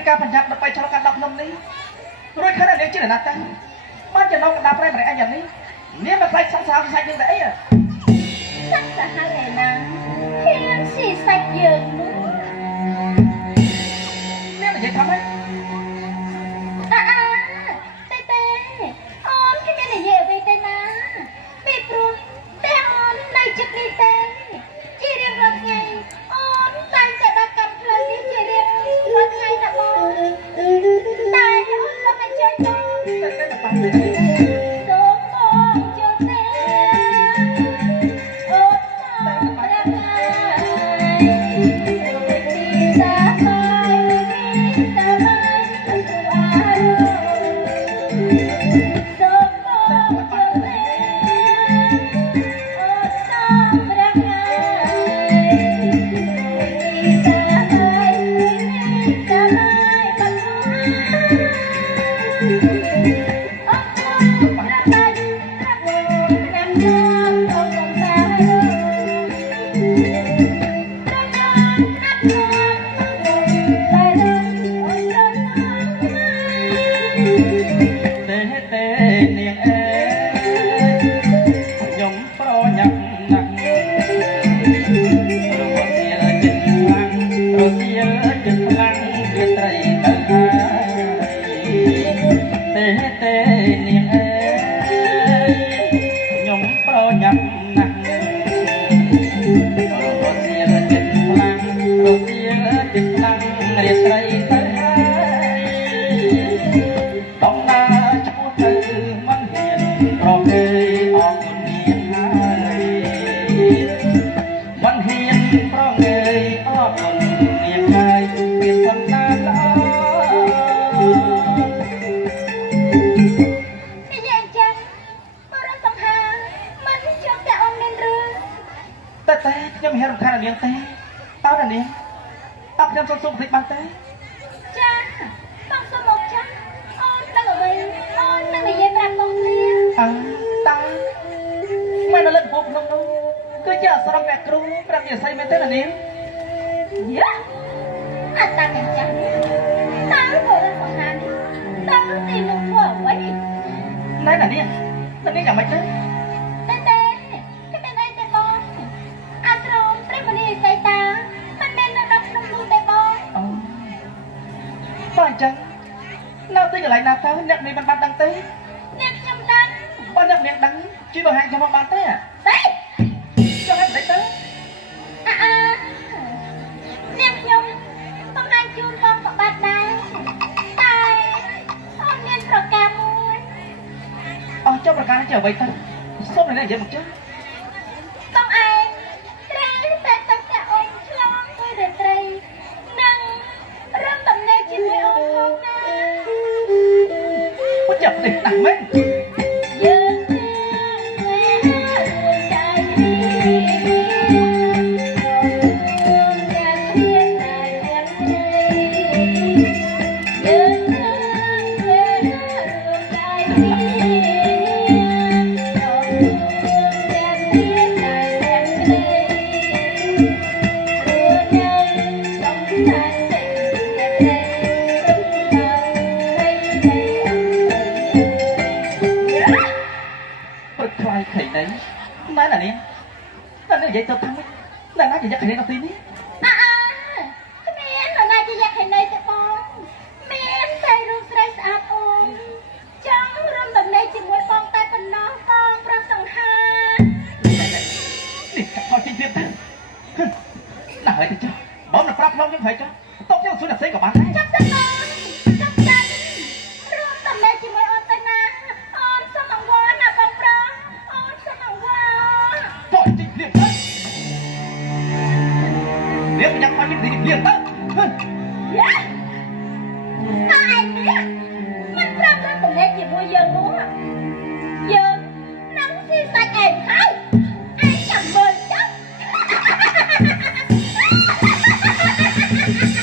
មានការបញ្ញត្តិដើម្បីឆ្លងកាត់ដល់ខ្ញុំនេះរួចខណៈនាងជាណាត់តាបានចំណងកណ្ដាប់ប្រែម្នាក់អញយ៉ាងនេះនាងមិនខ្លាចសង្សារសាច់យើងតែអីសង្សារហើយឯណាហ៊ានស៊ីសាច់យើងនោះនាងនិយាយថាម៉េចតែអូនគេមាននិយាយអ្វីទៅណាពីព្រោះតែអូននៅចិត្តនេះទេជារៀងរាល់ថ្ងៃអូនតែងតែដើរកាត់ផ្លូវនេះជារៀងរាល់ថ្ងៃណាបងតែអូនក៏មិនចេះទៅតែតែប៉ះទៅសូមបងជឿទេអូនតែប្រាំណាសាបាយសាបាយអត់អារសូមបងជឿទេអូនសំប្រាំណាសាបាយសាបាយបាត់ខ្ញុំហេរំខាននាងទេតើនាងតើខ្ញុំសុំបន្តិចបានទេចាបងសុំមកចាអូនដឹងអ្វីអូននឹងនិយាយប្រាប់បងគ្នាតើមិននៅលើកំពូលភ្នំនោះគឺជាអស្រមអ្នកគ្រូប្រាប់ជាស្អីមែនទេនាងយ៉ាអត់តាំងចាតើពលរដ្ឋសំខាន់តើទីនោះធ្វើអ្វីណែនាងយ៉ាងម៉េចទេអញ្ចឹងនៅទីកន្លែងណាទៅអ្នកនេះមិនបានដឹងទេអ្នកខ្ញុំដឹងបើអ្នកនាងដឹងជួយបង្ហាញខ្ញុំមកបានទេចុះឲ្យមិនទៅអ្នកខ្ញុំបង្ហាញជូនបងក៏បានដែរតែអូនមានប្រការមួយចុះប្រការជាអ្វីទៅសូមអ្នកនិយាយមកចុះបងឯងត្រូវតែទឹកតែអូនឆ្លងមួយរាត្រីនឹងរំដំណេកជាមួយអូនផងណាពុជចាប់ទេតាំងមែនយើងរឿងใจម៉ែណានេះតែនិយាយទៅថាម៉េចតែណាជាយកគ្នានៅទីនេះគ្មាននរណាជាយកគ្នាទេបងមានតែរូបស្រីស្អាតអូនចង់រំដំណេកជាមួយបងតែប៉ុណ្ណោះបងប្រសង្ហានេះខកជិះទៀតទៅណាហើយទៅចុះបងនឹងប្រាប់ខ្ញុំខ្ញុំហើយចុះតបយើងសួរអ្នកផ្សេងក៏បានដែរចាប់ទៅចាប់ទៅរំដំណេកជាមួយអូនទៅណាអូនសុំអង្វរណាបងប្រុសអូនសុំអង្វរចុះជិះទៀតទៅនាងមិនយ៉ាងមកជិះទៀតទៅយ៉ាអើឯងនេះ